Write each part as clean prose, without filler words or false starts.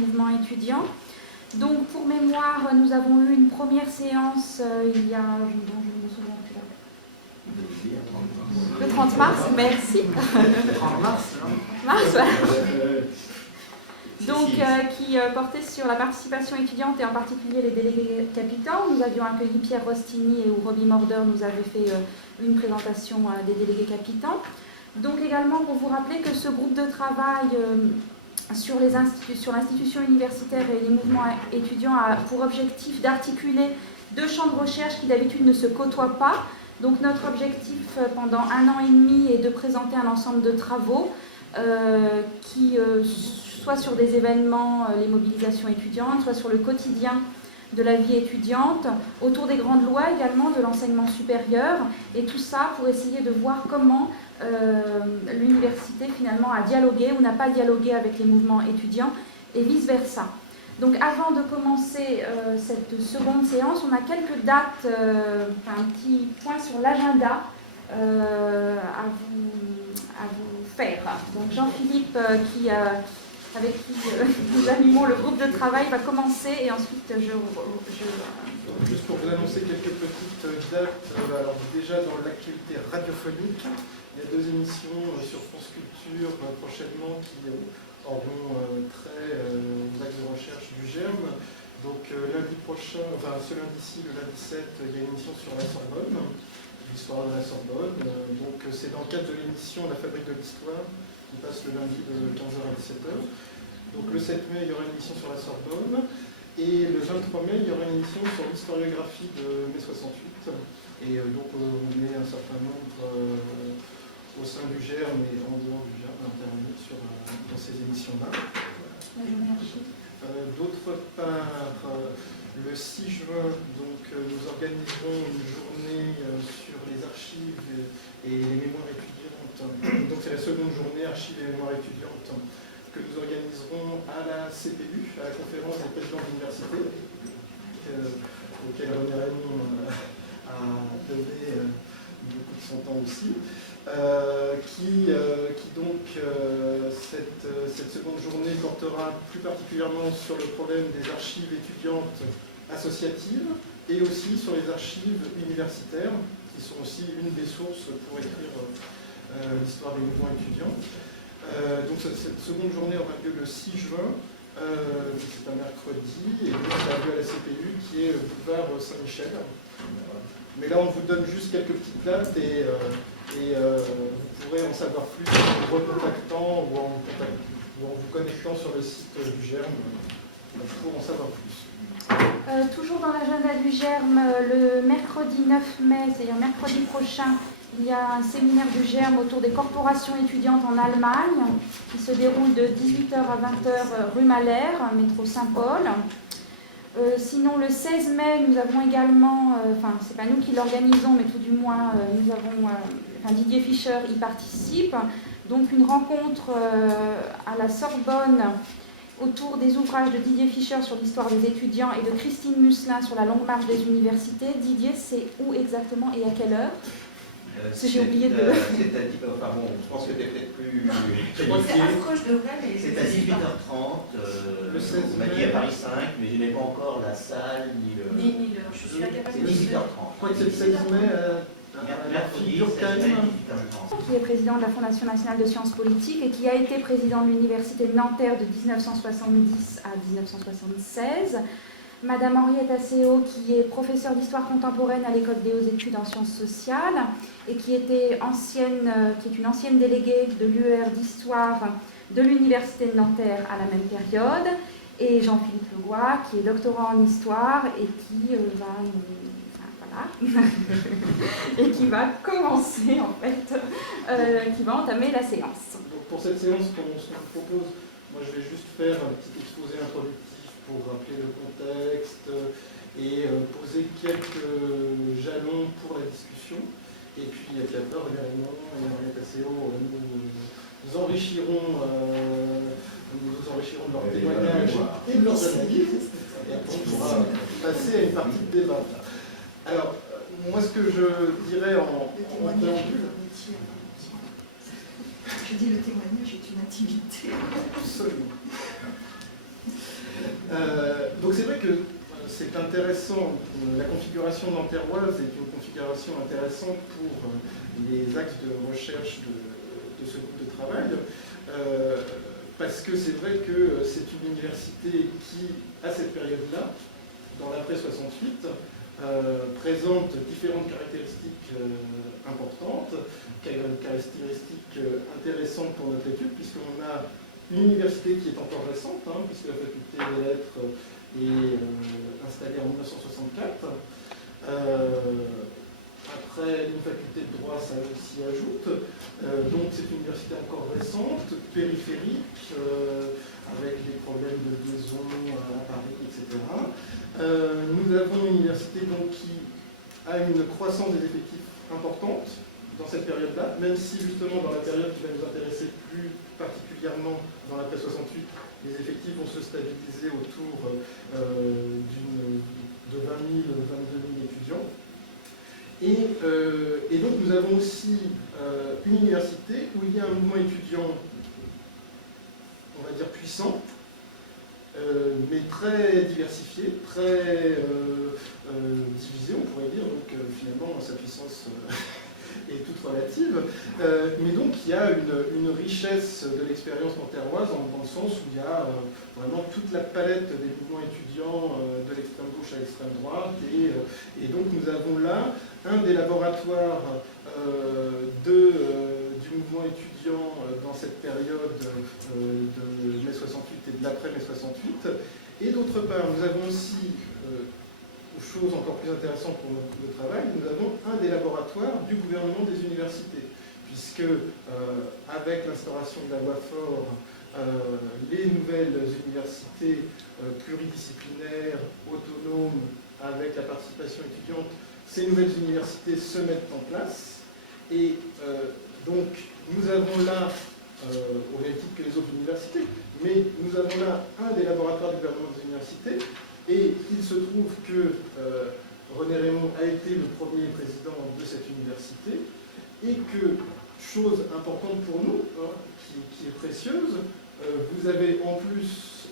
mouvement étudiant. Donc pour mémoire, nous avons eu une première séance il y a, dont je ne me souviens plus là. Le 30 mars, merci. Le 30 mars, non Mars, voilà. Donc, qui portait sur la participation étudiante et en particulier les délégués capitans. Nous avions accueilli Pierre Rostini et où Robbie Morder nous avait fait une présentation des délégués capitans. Donc également pour vous rappeler que ce groupe de travail sur l'institution universitaire et les mouvements étudiants a pour objectif d'articuler deux champs de recherche qui d'habitude ne se côtoient pas. Donc notre objectif pendant 1 an et demi est de présenter un ensemble de travaux qui soit sur des événements, les mobilisations étudiantes, soit sur le quotidien de la vie étudiante, autour des grandes lois également, de l'enseignement supérieur, et tout ça pour essayer de voir comment l'université finalement a dialogué ou n'a pas dialogué avec les mouvements étudiants, et vice-versa. Donc avant de commencer cette seconde séance, on a quelques dates, un petit point sur l'agenda à vous faire. Donc Jean-Philippe avec qui nous animons le groupe de travail va commencer et ensuite Juste pour vous annoncer quelques petites dates, alors déjà dans l'actualité radiophonique, il y a 2 émissions sur France Culture prochainement qui auront trait aux axes de recherche du GERM. Donc lundi prochain, enfin ce lundi-ci, le lundi 7, il y a une émission sur la Sorbonne, l'histoire de la Sorbonne. Donc c'est dans le cadre de l'émission La Fabrique de l'Histoire, qui passe le lundi de 15h à 17h. Donc le 7 mai, il y aura une émission sur la Sorbonne. Et le 23 mai, il y aura une émission sur l'historiographie de mai 68. Et donc on met un certain nombre au sein du GERM et en dehors du GERM à intervenir dans ces émissions-là. D'autre part, le 6 juin, donc, nous organiserons une journée sur les archives et les mémoires étudiantes. Donc c'est la seconde journée archives et mémoires étudiantes que nous organiserons à la CPU, à la conférence des présidents d'université, auquel René Raymond a donné beaucoup de son temps aussi. Cette seconde journée portera plus particulièrement sur le problème des archives étudiantes associatives et aussi sur les archives universitaires, qui sont aussi une des sources pour écrire l'histoire des mouvements étudiants. Donc cette seconde journée aura lieu le 6 juin, c'est un mercredi, et donc ça a lieu à la CPU qui est boulevard Saint-Michel. Mais là on vous donne juste quelques petites dates et vous pourrez en savoir plus en vous recontactant ou en vous connectant sur le site du GERM pour en savoir plus. Toujours dans l'agenda du GERM, le mercredi 9 mai, c'est-à-dire mercredi prochain, il y a un séminaire du GERM autour des corporations étudiantes en Allemagne qui se déroule de 18h à 20h rue Mahler, métro Saint-Paul. Sinon, le 16 mai, nous avons également, c'est pas nous qui l'organisons, mais tout du moins, nous avons, Didier Fischer y participe, donc une rencontre à la Sorbonne autour des ouvrages de Didier Fischer sur l'histoire des étudiants et de Christine Musselin sur la longue marche des universités. Didier, c'est où exactement et à quelle heure? J'ai oublié de... C'est-à-dire, enfin bon, je pense que tu es peut-être plus... C'est approche de vrai, mais... C'est à 18h30, on m'a dit à Paris 5, mais je n'ai pas encore la salle ni le... Ni l'heure, je suis incapable de... C'est 18h30. Je crois que c'est le 16 mai, mercredi, 16 mai, 18h30. Qui est président de la Fondation nationale de sciences politiques et qui a été président de l'université de Nanterre de 1970 à 1976. Madame Henriette Asseo, qui est professeure d'histoire contemporaine à l'école des hautes études en sciences sociales et qui est une ancienne déléguée de l'UER d'histoire de l'université de Nanterre à la même période, et Jean-Philippe Legois, qui est doctorant en histoire et qui et qui va commencer en fait, qui va entamer la séance. Donc pour cette séance, ce qu'on vous propose, moi je vais juste faire un petit exposé introductif pour rappeler le contexte et poser quelques jalons pour la discussion. Et puis après, René Raymond et Henriette Asseo nous enrichiront de leurs témoignages et de leurs analyses. Et après, on pourra passer à une partie de débat. Alors, moi, ce que je dirais en préambule... Je dis le témoignage est une intimité. Absolument. Donc c'est vrai que c'est intéressant, la configuration nanterroise est une configuration intéressante pour les axes de recherche de ce groupe de travail, parce que c'est vrai que c'est une université qui, à cette période-là, dans l'après-68, présente différentes caractéristiques importantes, caractéristiques intéressantes pour notre étude, puisqu'on a une université qui est encore récente, puisque la faculté des lettres est installée en 1964. Après, une faculté de droit, ça s'y ajoute. Donc c'est une université encore récente, périphérique, avec des problèmes de liaison à Paris, etc. Nous avons une université donc, qui a une croissance des effectifs importante dans cette période-là, même si justement dans la période qui va nous intéresser plus particulièrement dans l'après 68, les effectifs vont se stabiliser autour de 20 000, 22 000 étudiants. Et donc nous avons aussi une université où il y a un mouvement étudiant, on va dire puissant, mais très diversifié, très divisé, on pourrait dire. Donc finalement, sa puissance est toute relative. Mais donc il y a une richesse de l'expérience nanterroise dans le sens où il y a vraiment toute la palette des mouvements étudiants de l'extrême gauche à l'extrême droite. Et donc nous avons là un des laboratoires du mouvement étudiant dans cette période de mai 68 et de l'après-mai 68. Et d'autre part, nous avons aussi, chose encore plus intéressante pour notre groupe de travail, nous avons un des laboratoires du gouvernement des universités, puisque avec l'instauration de la loi Faure, les nouvelles universités pluridisciplinaires, autonomes, avec la participation étudiante, ces nouvelles universités se mettent en place. Et donc, nous avons là, au même titre que les autres universités, mais nous avons là un des laboratoires du gouvernement des universités, et il se trouve que René Raymond a été le premier président de cette université, et que, chose importante pour nous, qui est précieuse, vous avez en plus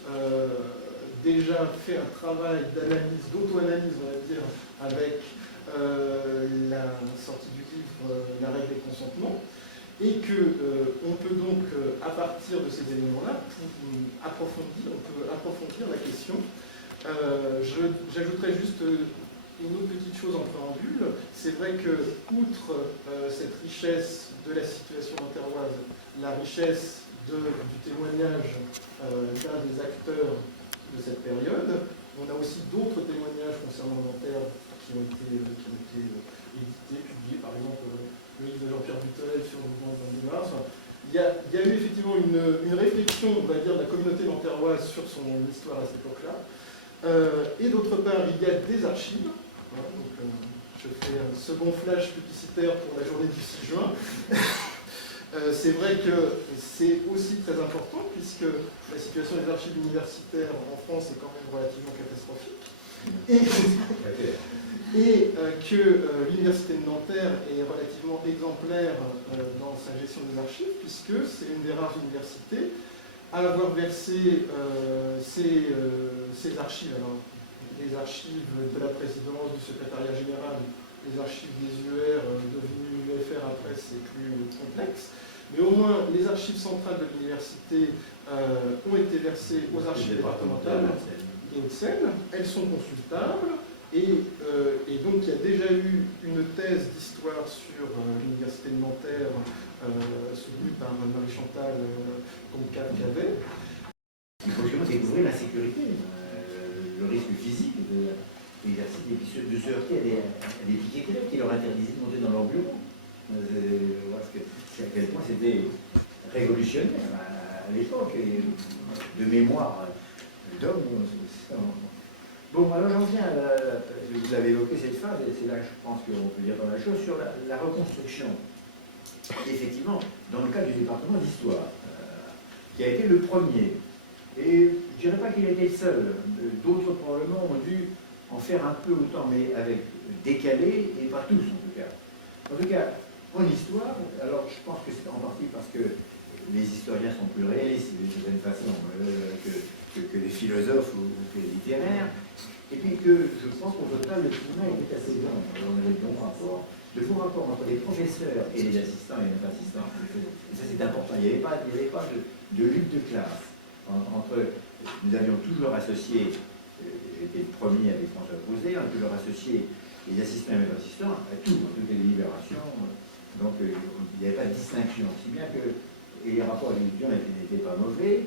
déjà fait un travail d'analyse, d'auto-analyse, on va dire, avec la sortie du livre La règle des consentements, et qu'on peut donc, à partir de ces éléments-là, on peut approfondir la question. J'ajouterais juste une autre petite chose en préambule. C'est vrai que, outre cette richesse de la situation nanterroise, la richesse du témoignage d'un des acteurs de cette période, on a aussi d'autres témoignages concernant Nanterre qui ont été édités, publiés, par exemple le livre de Jean-Pierre Butel sur le mouvement de mars. Il y a eu effectivement une réflexion, on va dire, de la communauté nanterroise sur son histoire à cette époque-là. Et d'autre part, il y a des archives. Donc, je fais un second flash publicitaire pour la journée du 6 juin. C'est vrai que c'est aussi très important, puisque la situation des archives universitaires en France est quand même relativement catastrophique. Et que l'université de Nanterre est relativement exemplaire dans sa gestion des archives, puisque c'est une des rares universités à avoir versé ses archives. Alors, les archives de la présidence, du secrétariat général, les archives des UR devenues UFR après, c'est plus complexe. Mais au moins, les archives centrales de l'université ont été versées aux archives départementales des Hauts-de-Seine. Elles sont consultables. Et donc, il y a déjà eu une thèse d'histoire sur l'université de Nanterre, soutenue par Marie-Chantal Concave-Cavet. Il faut justement découvrir la sécurité, le risque physique de l'exercice, et puis de se heurter à des piquets qui leur interdisaient de monter dans leur bureau. Parce que à quel point c'était révolutionnaire à l'époque, et de mémoire d'homme. Bon, alors j'en viens, vous avez évoqué cette phase, et c'est là que je pense qu'on peut dire dans la chose, sur la reconstruction. Effectivement, dans le cas du département d'histoire, qui a été le premier, et je ne dirais pas qu'il a été le seul, d'autres probablement ont dû en faire un peu autant, mais avec décalé, et pas tous en tout cas. En tout cas, en histoire, alors je pense que c'est en partie parce que les historiens sont plus réalistes d'une certaine façon, que que les philosophes ou que les littéraires. Et puis que je pense qu'au total, le climat était assez bon. On avait de bons rapports. De bons rapports entre les professeurs et les assistants et les assistants. Et ça, c'est important. Il n'y avait pas de lutte de classe. Nous avions toujours associé, j'étais le premier avec François Posé, on a toujours associé les assistants et les assistants à tout, à toutes les délibérations. Donc il n'y avait pas de distinction. Si bien que les rapports avec les étudiants n'étaient pas mauvais.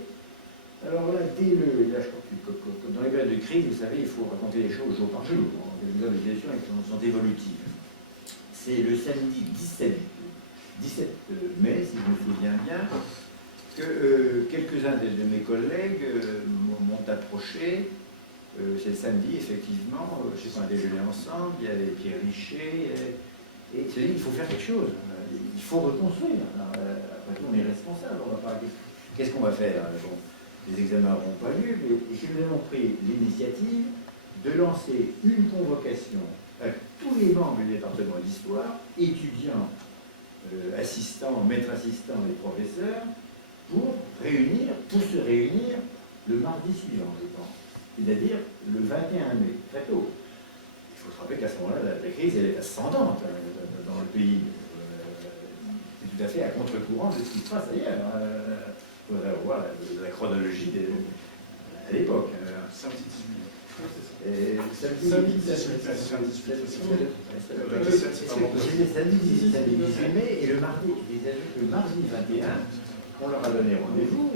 Alors là, là, je crois que dans les périodes de crise, vous savez, il faut raconter les choses jour par jour. Les organisations sont évolutives. C'est le samedi 17 mai, si je me souviens bien, que quelques-uns de mes collègues m'ont approché. C'est le samedi, effectivement, je sais pas, un déjeuner ensemble, il y avait Pierre Richer, et il se dit il faut faire quelque chose, il faut reconstruire. Alors, après tout, on est responsable, on va pas. Qu'est-ce qu'on va faire? Bon, les examens n'auront pas lieu, mais nous avons pris l'initiative de lancer une convocation à tous les membres du département d'histoire, étudiants, assistants, maîtres assistants et professeurs, pour se réunir le mardi suivant, je pense. C'est-à-dire le 21 mai, très tôt. Il faut se rappeler qu'à ce moment-là, la crise, elle est ascendante dans le pays. C'est tout à fait à contre-courant de ce qui se passe ailleurs. Il faudrait voir la chronologie à l'époque. Samedi 18 mai. Samedi 18 mai et le mardi 21, on leur a donné rendez-vous.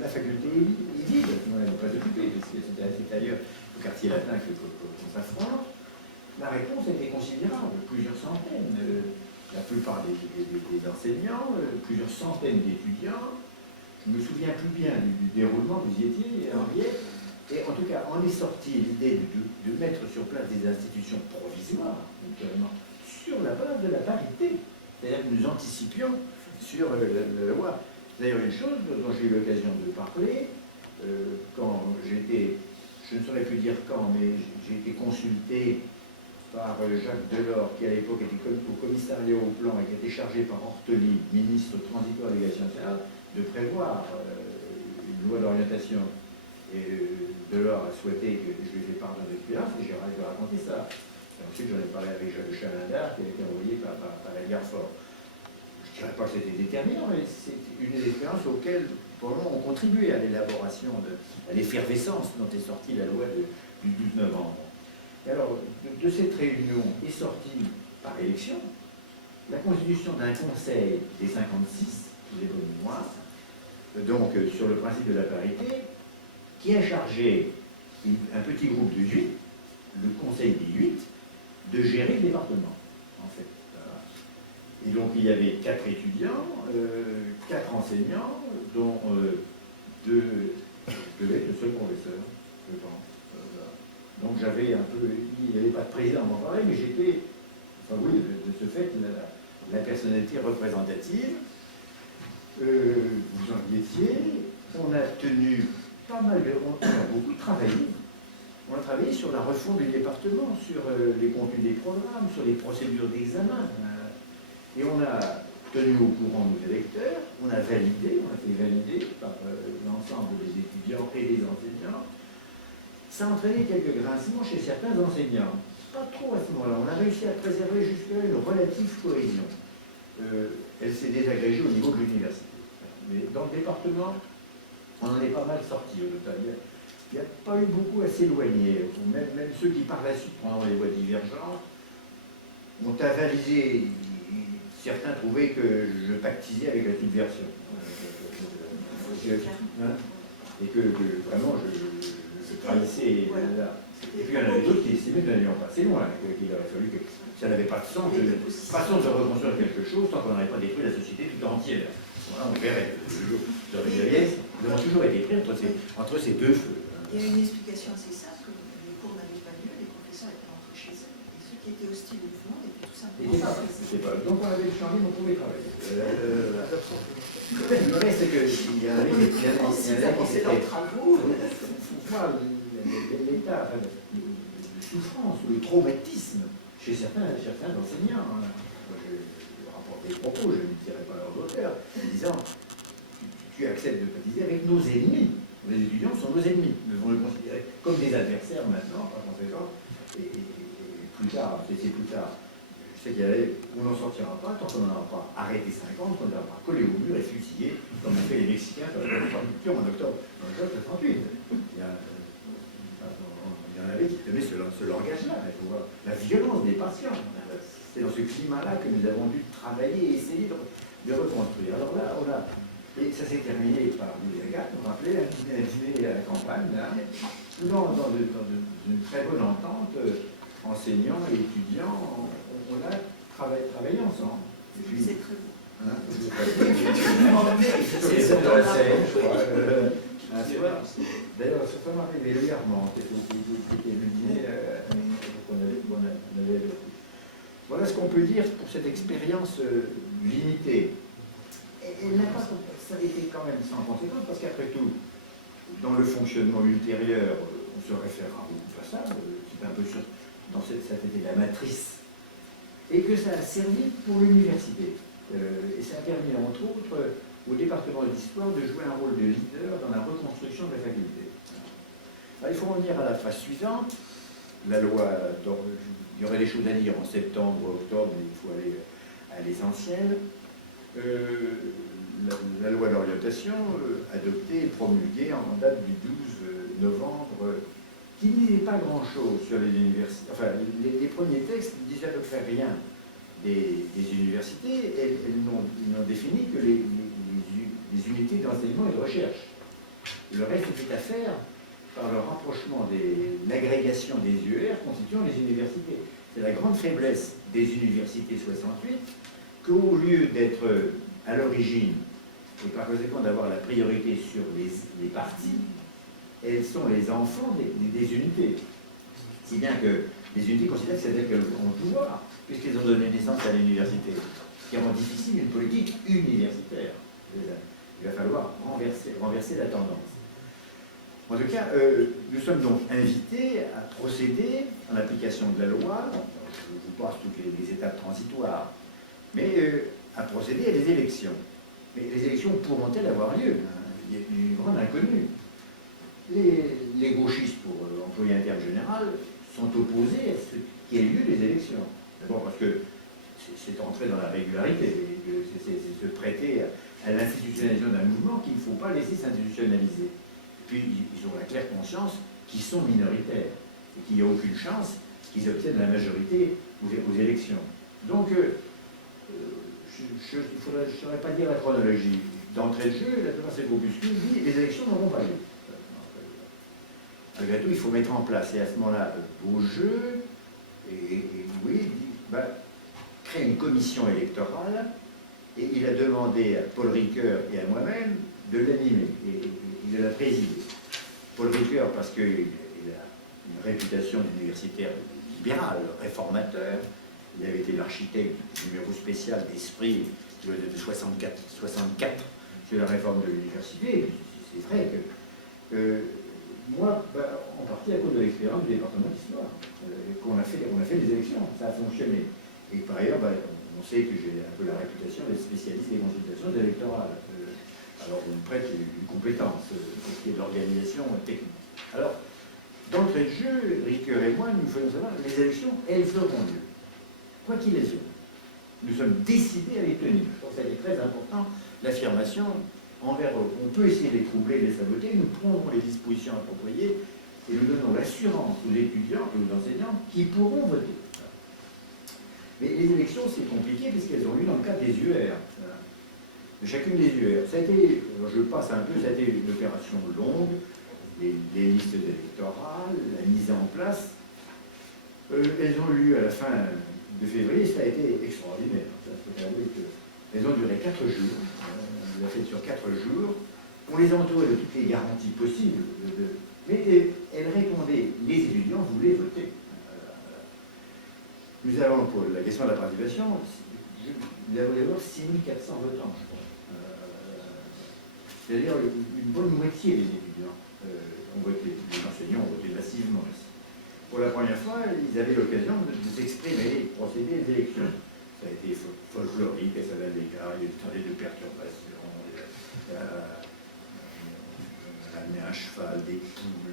La faculté est vide, on n'est pas occupé, parce que c'est ailleurs au quartier latin qu'on s'affronte. La réponse était considérable, plusieurs centaines, la plupart des enseignants, plusieurs centaines d'étudiants. Je me souviens plus bien du déroulement, vous y étiez, Henriette. Et en tout cas, on est sorti l'idée de mettre sur place des institutions provisoires, naturellement, sur la base de la parité. C'est-à-dire que nous anticipions sur la loi. D'ailleurs, une chose dont j'ai eu l'occasion de parler, quand j'étais, je ne saurais plus dire quand, mais j'ai été consulté par Jacques Delors, qui à l'époque était au commissariat au plan et qui était chargé par Ortoli, ministre transitoire de l'Éducation nationale, de prévoir une loi d'orientation. Et Delors a souhaité que je lui fasse part de l'expérience et j'ai raconté ça. Et ensuite, j'en ai parlé avec Jacques Chalindard, qui a été envoyé par Edgar Faure. Je ne dirais pas que c'était déterminant, mais c'est une des expériences auxquelles, pour le moment, on contribuait à l'élaboration, à l'effervescence dont est sortie la loi du 12 novembre. Et alors, de cette réunion est sortie, par élection, la constitution d'un conseil des 56, des bonnes mémoires, donc sur le principe de la parité, qui a chargé un petit groupe de 8, le conseil des 8, de gérer le département, en fait. Et donc il y avait 4 étudiants, 4 enseignants, dont 2 devaient être le seul professeur, je pense. Donc j'avais un peu, il n'y avait pas de président à m'en parler, mais j'étais, enfin oui, de ce fait, la personnalité représentative. Vous en y étiez, on a tenu pas mal on a beaucoup travaillé. On a travaillé sur la refonte du département, sur les contenus des programmes, sur les procédures d'examen. Et on a tenu au courant nos électeurs, on a fait valider par l'ensemble des étudiants et des enseignants. Ça a entraîné quelques grincements chez certains enseignants. Pas trop à ce moment-là. On a réussi à préserver jusque-là une relative cohésion. Elle s'est désagrégée au niveau de l'université. Mais dans le département, on en est pas mal sortis au total. Il n'y a pas eu beaucoup à s'éloigner. Même ceux qui par la suite prendront les voies divergentes ont avalisé. Certains trouvaient que je pactisais avec la subversion. Et que vraiment je trahissais. Voilà. Là. Et puis il y en avait d'autres qui estimaient que nous n'allions pas assez loin, qu'il aurait fallu que ça n'avait pas de sens de reconstruire quelque chose tant qu'on n'aurait pas détruit la société tout entière. Voilà, on verrait. Nous avons toujours été pris entre ces deux feux. Il y a une explication assez simple, les cours n'avaient pas lieu, les professeurs étaient rentrés chez eux, et ceux qui étaient hostiles au mouvement étaient tout simplement pas présents. Donc on avait changé, on pouvait travailler. Le reste, c'est qu'il y a qui s'était travaux. voir l'état de souffrance ou le traumatisme chez certains enseignants. Je rapporte des propos, je ne dirai pas leur auteur, en disant tu acceptes de cotiser avec nos ennemis. Les étudiants sont nos ennemis. Nous devons les considérer comme des adversaires maintenant, par conséquent. Et plus tard, c'est plus tard. Je sais qu'on n'en sortira pas tant qu'on n'aura pas arrêté 50, qu'on n'aura pas collé au mur et fusillé, comme ont fait les Mexicains sur la Révolution en octobre 68. Il y en avait qui tenaient ce langage-là. Il faut voir la violence des patients. C'est dans ce climat-là que nous avons dû travailler et essayer de reconstruire. Alors là, et ça s'est terminé par des Agathe, vous vous rappelez, un dîner à la campagne, là, dans une très bonne entente, enseignants et étudiants, on a travaillé ensemble. C'est très beau. Hein, c'est de la scène, je crois. Un soir, d'ailleurs, ça m'a arrivé régulièrement, qui était le dîner qu'on avait. Voilà ce qu'on peut dire pour cette expérience limitée. Elle n'a pas été quand même sans conséquence, parce qu'après tout, dans le fonctionnement ultérieur, on se référera beaucoup à ça, c'est un peu sûr, dans ça a été la matrice, et que ça a servi pour l'université. Et ça a permis, entre autres, au département d'histoire de jouer un rôle de leader dans la reconstruction de la faculté. Alors, il faut en venir à la phase suivante. La loi, il y aurait des choses à dire en septembre, octobre, mais il faut aller à l'essentiel. La loi d'orientation, adoptée et promulguée en date du 12 novembre, qui ne disait pas grand-chose sur les universités. Enfin, les premiers textes ne disaient à peu près rien des universités. Elles n'ont défini que les unités d'enseignement et de recherche. Le reste était à faire par le rapprochement de l'agrégation des UR constituant les universités. C'est la grande faiblesse des universités 68 qu'au lieu d'être à l'origine, et par conséquent d'avoir la priorité sur les partis, elles sont les enfants des unités. Si bien que les unités considèrent que c'est elles qui ont le pouvoir, puisqu'elles ont donné naissance à l'université, ce qui rend difficile une politique universitaire. Il va falloir renverser la tendance. En tout cas, nous sommes donc invités à procéder, en application de la loi, je vous passe toutes les étapes transitoires, mais à procéder à des élections. Mais les élections pourront-elles avoir lieu? Il y a une grande inconnue. Les gauchistes, pour employer un terme général, sont opposés à ce qu'il y ait lieu des élections. D'abord parce que c'est entrer dans la régularité, c'est se prêter à l'institutionnalisation d'un mouvement qu'il ne faut pas laisser s'institutionnaliser. Et puis, ils ont la claire conscience qu'ils sont minoritaires et qu'il n'y a aucune chance qu'ils obtiennent la majorité aux élections. Donc, je ne saurais pas dire la chronologie. D'entrée de jeu, la plupart des groupuscules dit les élections n'auront pas lieu. Malgré tout, il faut mettre en place, et à ce moment-là, beau jeu, et oui, créer une commission électorale, et il a demandé à Paul Ricoeur et à moi-même de l'animer et de la présider. Paul Ricoeur, parce qu'il a une réputation d'universitaire libéral, réformateur, il avait été l'architecte du numéro spécial d'Esprit de 64 sur la réforme de l'université. C'est vrai que moi, en partie à cause de l'expérience du département d'histoire, qu'on a fait des élections, ça a fonctionné. Et par ailleurs, on sait que j'ai un peu la réputation d'être spécialiste des consultations électorales. Alors on me prête une compétence pour ce qui est de l'organisation technique. Alors, d'entrée de jeu, Ricoeur et moi, nous faisons savoir que les élections, elles auront lieu. Quoi qu'il les ait. Nous sommes décidés à les tenir. Je pense que c'est très important, l'affirmation envers eux. On peut essayer de les troubler, de les saboter, nous prendrons les dispositions appropriées et nous donnons l'assurance aux étudiants et aux enseignants qui pourront voter. Mais les élections, c'est compliqué puisqu'elles ont eu dans le cadre des UR. De chacune des UR. Ça a été, je passe un peu, ça a été une opération longue, les listes électorales, la mise en place. Elles ont eu lieu à la fin de février, ça a été extraordinaire. Elles ont duré 4 jours. On les a fait sur 4 jours. On les a entourées de toutes les garanties possibles. Mais elles répondaient, les étudiants voulaient voter. Nous avons, pour la question de la participation, il y avait 6400 votants, je crois. C'est-à-dire une bonne moitié des étudiants ont voté. Les enseignants ont voté massivement ici. Pour la première fois, ils avaient l'occasion de s'exprimer, de procéder aux élections. Ça a été folklorique, ça avait l'écart, il y a eu de perturbations, on a amené un cheval, des poules,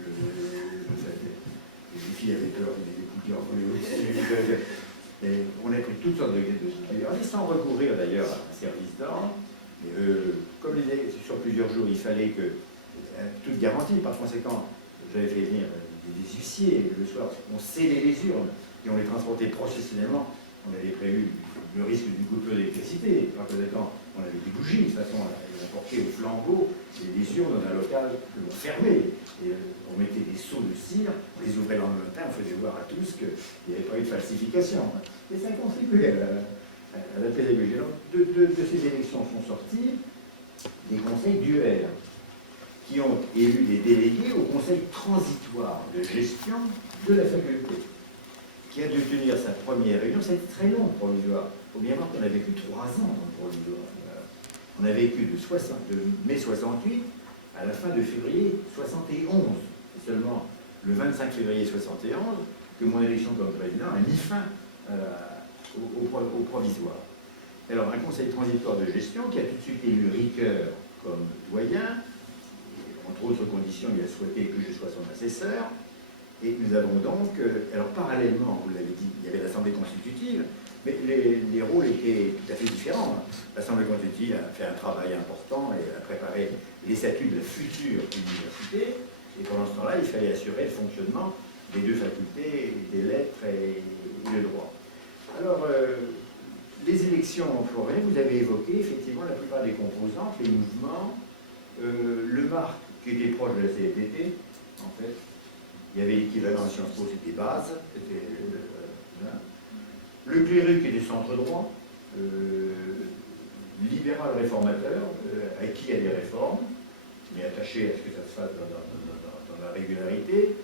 les filles avaient peur, il y avait des poules qui envolaient au-dessus. Et on a pris toutes sortes de mesures, sans recourir d'ailleurs à un service d'ordre. Comme sur plusieurs jours, il fallait que toute garantie, par conséquent, j'avais fait venir des huissiers le soir, on scellait les urnes et on les transportait processionnellement. On avait prévu le risque d'une coupure d'électricité. Par conséquent, on avait des bougies, de toute façon, on portait au flambeau des urnes dans un local que l'on fermait. Et on mettait des seaux de cire, on les ouvrait dans le matin, on faisait voir à tous qu'il n'y avait pas eu de falsification. Et ça contribuait à la pédagogie. De ces élections sont sortis des conseils d'UR qui ont élu des délégués au conseil transitoire de gestion de la faculté, qui a dû tenir sa première réunion. Ça a été très long, provisoire. Il faut bien voir qu'on a vécu 3 ans dans le provisoire. On a vécu de mai 68 à la fin de février 71. C'est seulement le 25 février 71 que mon élection comme président a mis fin au provisoire. Alors, un conseil transitoire de gestion qui a tout de suite élu Ricoeur comme doyen. Entre autres conditions, il a souhaité que je sois son assesseur. Et nous avons donc, alors parallèlement, vous l'avez dit, il y avait l'Assemblée constitutive, mais les rôles étaient tout à fait différents. L'Assemblée constitutive a fait un travail important et a préparé les statuts de la future université. Et pendant ce temps-là, il fallait assurer le fonctionnement des 2 facultés, des lettres et le droit. Alors, les élections en forêt, vous avez évoqué effectivement la plupart des composantes, les mouvements, le MARC qui était proche de la CFDT, en fait. Il y avait l'équivalent à Sciences Po, c'était base, c'était le cléru qui était centre droit, libéral réformateur, acquis à des réformes, mais attaché à ce que ça se fasse dans la régularité.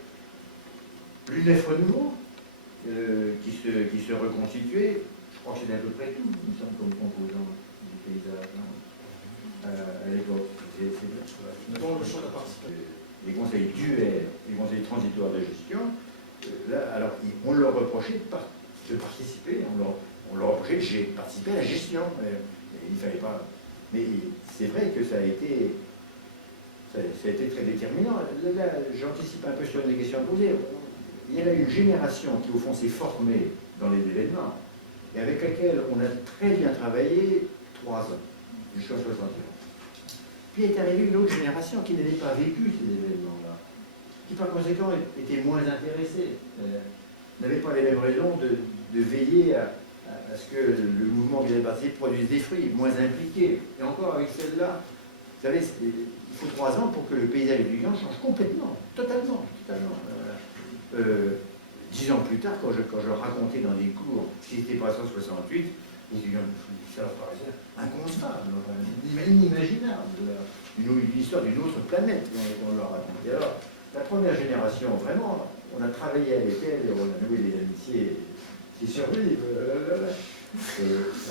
L'UNEF Renouveau, qui se reconstituait, je crois que c'était à peu près tout, il me semble, comme composant du paysage, à l'époque. Dans le champ de la participation. Les conseils d'UR, les conseils transitoires de gestion, là, alors, on leur reprochait de participer, on leur reprochait que j'ai participé à la gestion. Il ne fallait pas. Mais c'est vrai que ça a été très déterminant. Là, j'anticipe un peu sur une des questions posées. Il y a là une génération qui, au fond, s'est formée dans les événements et avec laquelle on a très bien travaillé 3 ans, jusqu'en 61. Puis est arrivée une autre génération qui n'avait pas vécu ces événements-là, qui par conséquent était moins intéressée, n'avait pas les mêmes raisons de veiller à ce que le mouvement qui avait participé produise des fruits, moins impliqués. Et encore avec celle-là, vous savez, il faut 3 ans pour que le paysage étudiant change complètement, totalement. 10 ans plus tard, quand je racontais dans des cours ce qui s'était passé en 68, les étudiants, ça leur paraissait inconcevable, inimaginable, une histoire d'une autre planète qu'on leur racontait. Alors, la première génération, vraiment, on a travaillé avec elle et on a noué des amitiés qui survivent.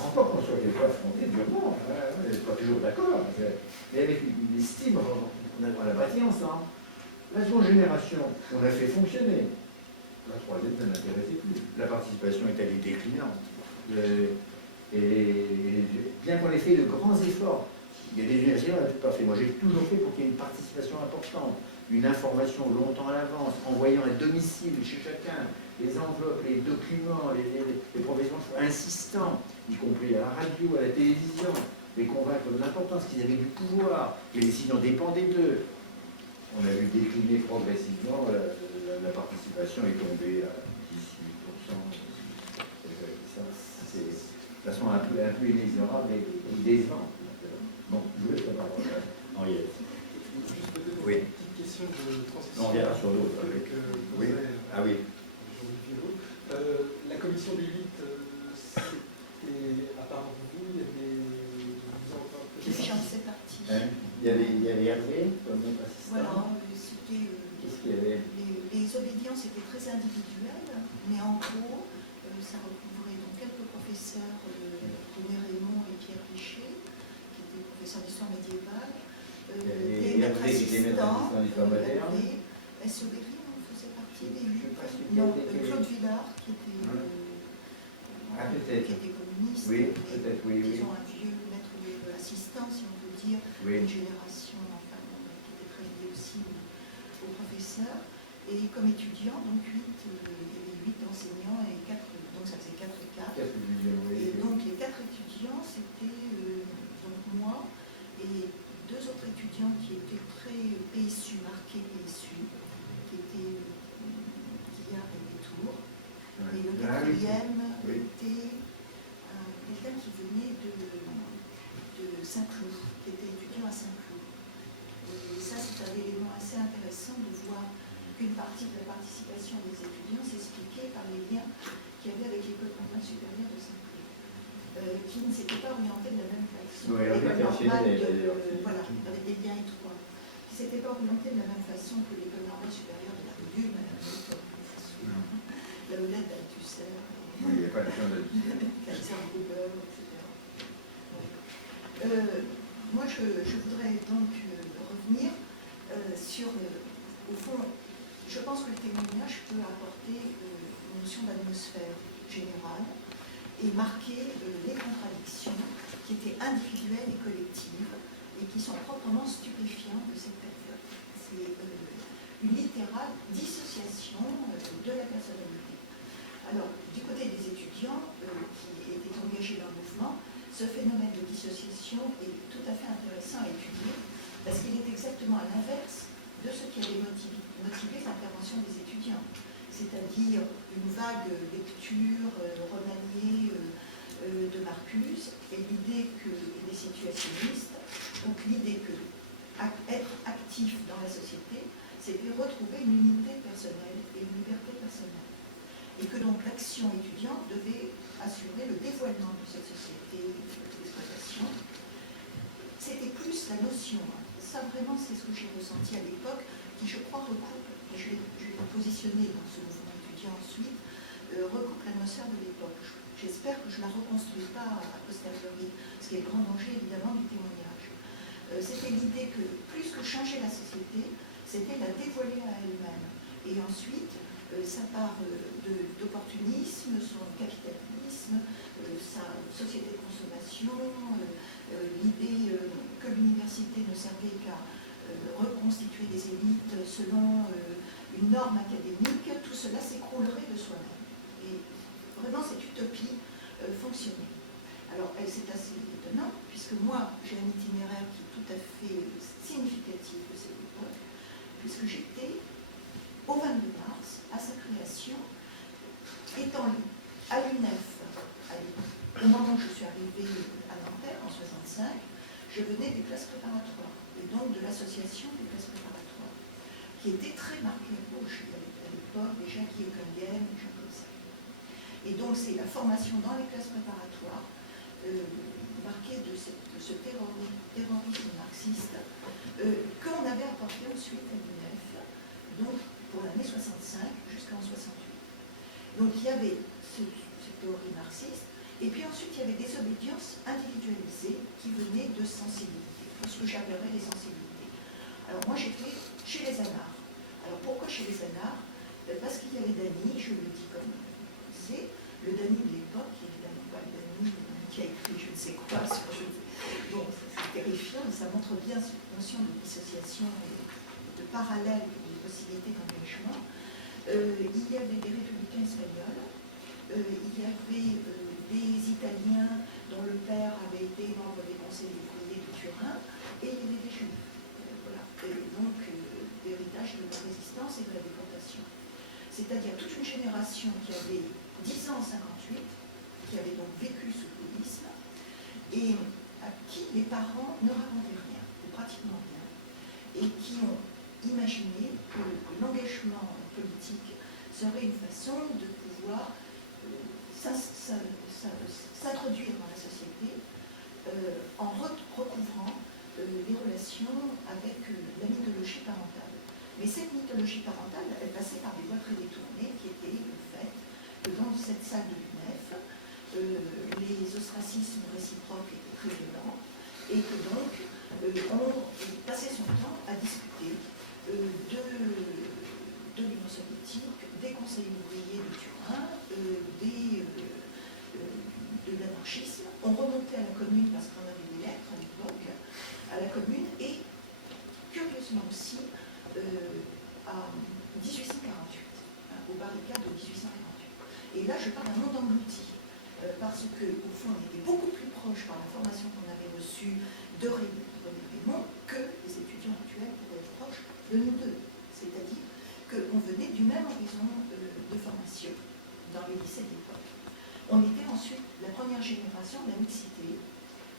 Encore qu'on ne soit pas affronté durement, on n'est pas toujours d'accord, mais avec une estime, on a bâti ensemble. La seconde génération, on a fait fonctionner. La troisième, ça n'intéressait plus. La participation est allée déclinante. Et bien qu'on ait fait de grands efforts, il y a des universités qui n'ont pas fait. Moi, j'ai toujours fait pour qu'il y ait une participation importante, une information longtemps à l'avance, envoyant à domicile chez chacun les enveloppes, les documents, les professions insistants, y compris à la radio, à la télévision, les convaincre de l'importance qu'ils avaient du pouvoir, que les décisions dépendaient d'eux. On a vu décliner progressivement, la participation est tombée à 18%. C'est de façon un peu inexorable et décevante. Bon, je vous laisse la parole. Henriette. Juste peut-être Oui. une petite question de transition. On verra sur d'autres. Avec oui. Ah oui. La commission d'élite, c'était à part vous, il y avait J'en fais partie. Il y avait Hervé comme assistant. Voilà, c'était. Qu'est-ce qu'il y avait? Les obédiences étaient très individuelles, mais en gros, ça recouvrait donc quelques professeurs, René Raymond et Pierre Richer, qui étaient professeurs d'histoire médiévale, des maîtres assistants, SEBRI, on faisait partie des non, Claude Villard, qui était communiste, oui, peut-être, oui. Ils ont un vieux maître assistant, si on peut dire, une génération, enfin, qui était très liée aussi aux professeurs. Et comme étudiants, donc il y avait 8 enseignants et 4, donc ça faisait 4 et 4. Et donc les 4 étudiants, c'était donc moi et 2 autres étudiants qui étaient très PSU, marqués PSU, qui étaient Guillard et Détour. Et le 4e était quelqu'un qui venait de Saint-Cloud, qui était étudiant à Saint-Cloud. Et ça, c'est un élément assez intéressant de voir qu'une partie de la participation des étudiants s'expliquait par les liens qu'il y avait avec l'École normale supérieure de Saint-Cloud, qui ne s'était pas orientée de la même façon. L'école normale, voilà, avec des liens étroits, qui ne s'était pas orientée de la même façon que l'École normale supérieure de la rue d'Ulm, Madame Newton, la Houlette d'Althusser, il n'y a pas de chance d'Althusser. Katzer-Gruber, etc. Moi, je voudrais donc revenir sur, au fond, je pense que le témoignage peut apporter une notion d'atmosphère générale et marquer les contradictions qui étaient individuelles et collectives et qui sont proprement stupéfiantes de cette période. C'est une littérale dissociation de la personnalité. Alors, du côté des étudiants qui étaient engagés dans le mouvement, ce phénomène de dissociation est tout à fait intéressant à étudier parce qu'il est exactement à l'inverse de ce qui avait motivé l'intervention des étudiants, c'est-à-dire une vague lecture remaniée de Marcuse et l'idée que des situationnistes, donc l'idée que être actif dans la société, c'était retrouver une unité personnelle et une liberté personnelle. Et que donc l'action étudiante devait assurer le dévoilement de cette société d'exploitation. C'était plus la notion, ça vraiment c'est ce que j'ai ressenti à l'époque, qui je crois recoupe, et je vais me positionner dans ce mouvement étudiant ensuite, recoupe l'atmosphère de l'époque. J'espère que je ne la reconstruis pas a posteriori, ce qui est le grand danger évidemment du témoignage. C'était l'idée que plus que changer la société, c'était la dévoiler à elle-même. Et ensuite, ça part d'opportunisme, son capitalisme, sa société de consommation, l'idée que l'université ne servait qu'à reconstituer des élites selon une norme académique, tout cela s'écroulerait de soi-même. Et vraiment, cette utopie fonctionnait. Alors, c'est assez étonnant, puisque moi, j'ai un itinéraire qui est tout à fait significatif de cette époque, puisque j'étais, au 22 mars, à sa création, étant à l'UNEF, au moment où je suis arrivée à Nanterre, en 65, je venais des classes préparatoires, et donc de l'association des classes préparatoires, qui était très marquée à gauche. Il y avait à l'époque déjà Guy Eckingen, des gens comme ça. Et donc c'est la formation dans les classes préparatoires, marquée de ce terrorisme marxiste, qu'on avait apporté ensuite à l'UNEF, donc pour l'année 65 jusqu'en 68. Donc il y avait cette théorie marxiste, et puis ensuite il y avait des obédiences individualisées qui venaient de sensibilités, de ce que j'appellerais les sensibilités. Alors moi j'étais chez les Anards. Alors pourquoi chez les Anards? Parce qu'il y avait Dany, je le dis comme c'est, le Dany de l'époque, qui est évidemment pas le Dany qui a écrit je ne sais quoi sur bon, c'est terrifiant, mais ça montre bien cette notion de dissociation et de parallèle des possibilités d'engagement. Il y avait des républicains espagnols, il y avait des Italiens dont le père avait été membre des conseils ouvriers de Turin, et il y avait des Juifs. Voilà. Et donc, l'héritage de la résistance et de la déportation. C'est-à-dire toute une génération qui avait 10 ans en 58, qui avait donc vécu sous le gaullisme, et à qui les parents ne racontaient rien, ou pratiquement rien, et qui ont imaginé que l'engagement politique serait une façon de pouvoir s'introduire dans la société en recouvrant les relations avec la mythologie parentale. Mais cette mythologie parentale, elle passait par des voies très détournées, qui étaient le fait que dans cette salle de l'UNEF, les ostracismes réciproques étaient très violents, et que donc on passait son temps à discuter de l'Union soviétique, des conseils ouvriers de Turin, de l'anarchisme. On remontait à la commune parce qu'on avait des lettres à l'époque, à la commune, et curieusement aussi, à 1848, aux barricades de 1848. Et là, je parle d'un monde englouti, parce qu'au fond, on était beaucoup plus proche par la formation qu'on avait reçue de René Raymond que les étudiants actuels pourraient être proches de nous deux. C'est-à-dire qu'on venait du même horizon de formation dans les lycées de l'époque. On était ensuite la première génération de la mixité,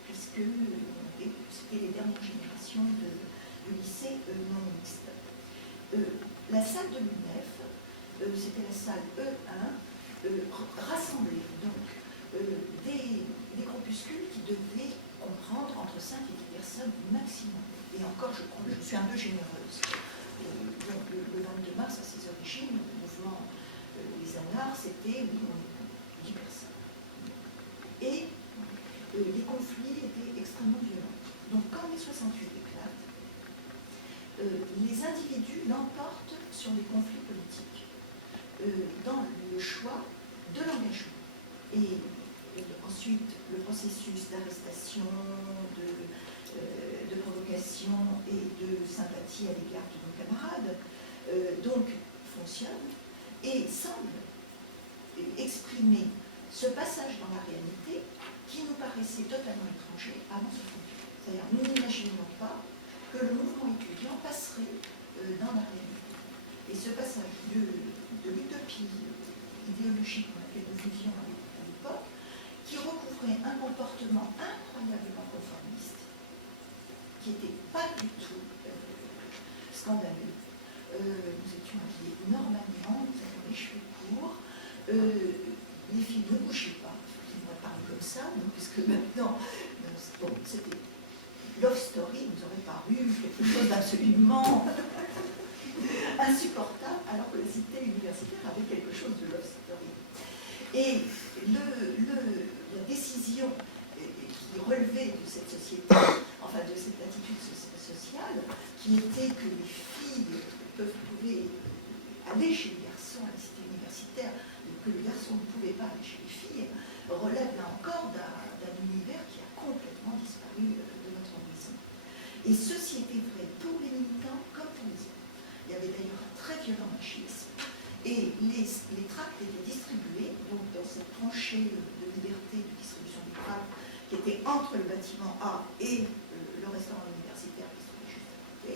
puisque c'était les dernières générations de lycées non mixtes. La salle de l'UNEF, c'était la salle E1, rassemblait donc des groupuscules qui devaient comprendre entre 5 et 10 personnes maximum. Et encore, je suis un peu généreuse. Donc le 22 mars, à ses origines, le mouvement Les Anards, c'était, oui, on est 10 personnes. Et les conflits étaient extrêmement violents. Donc quand mai 68 éclate, les individus l'emportent sur les conflits politiques, dans le choix de l'engagement. Et ensuite, le processus d'arrestation, de provocation et de sympathie à l'égard de nos camarades, donc fonctionne et semble exprimer ce passage dans la réalité qui nous paraissait totalement étranger avant 68. C'est-à-dire, nous n'imaginions pas que le mouvement étudiant passerait dans la réalité. Et ce passage de l'utopie idéologique dans laquelle nous vivions à l'époque, qui recouvrait un comportement incroyablement conformiste, qui n'était pas du tout scandaleux. Nous étions habillés normalement, nous avions les cheveux courts, les filles ne bougeaient pas, excusez-moi de parler comme ça, donc, puisque maintenant, bon, c'était Love Story, nous aurait paru quelque chose d'absolument insupportable, alors que la cité universitaire avait quelque chose de Love Story. Et la décision qui relevait de cette société, enfin de cette attitude sociale, qui était que les filles pouvaient aller chez les garçons à la cité universitaire, et que les garçons ne pouvaient pas aller chez les filles, relève là encore d'un univers qui a complètement disparu de notre horizon. Et ceci était vrai pour les militants comme pour les hommes. Il y avait d'ailleurs un très violent machisme. Et les tracts étaient distribués, donc dans cette tranchée de liberté de distribution des tracts, qui était entre le bâtiment A et le restaurant universitaire qui se trouvait juste à côté.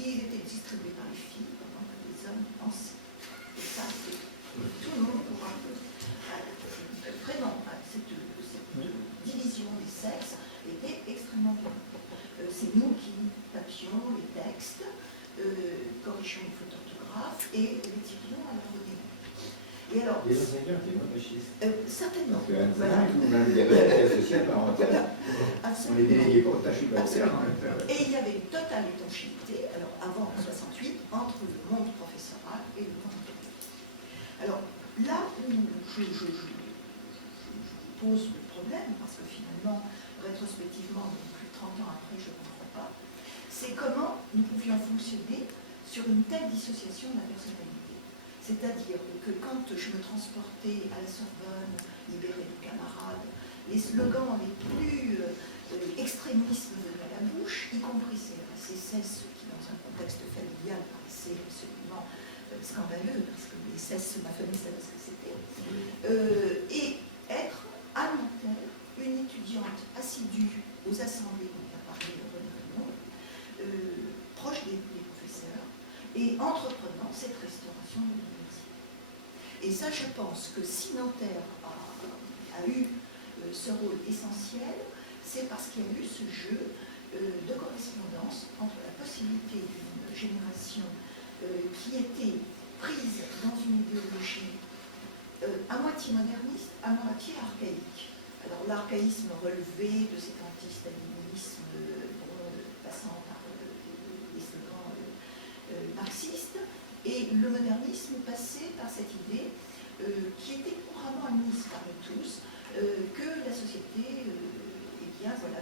Ils étaient distribués par les filles pendant que les hommes pensaient. Et ça, tout le monde pourra vraiment, cette division des sexes était extrêmement violente. C'est nous qui tapions les textes, corrigeons les fautes d'orthographe et les tirions à la redémarche. Et alors, les enseignants étaient moins machistes. Certainement. Parce que Voilà. nous, même des réalités sociales parentales, on les Absolument. déléguait pas aux tâches humanitaires. Et il y avait une totale étanchéité, alors avant 68, entre le monde professoral et le monde académique. Alors là où je pose le problème, parce que finalement, rétrospectivement, plus de 30 ans après, je ne comprends pas, c'est comment nous pouvions fonctionner sur une telle dissociation de la personnalité. C'est-à-dire que quand je me transportais à la Sorbonne, libérée de camarades, les slogans les plus extrémistes me venaient à la bouche, y compris ces CSS qui, dans un contexte familial, paraissaient absolument scandaleux, parce que les CSS, ma famille savait ce que c'était, et être à Nanterre une étudiante assidue aux assemblées, dont a parlé René Raymond, proche des professeurs, et entreprenant cette restauration de l'université. Et ça, je pense que si Nanterre a eu ce rôle essentiel, c'est parce qu'il y a eu ce jeu de correspondance entre la possibilité d'une génération qui était prise dans une idéologie à moitié moderniste, à moitié archaïque. Alors l'archaïsme relevé de cet anti-stalinisme passant par les slogans marxistes, et le modernisme passait par cette idée qui était couramment admise par nous tous, que la société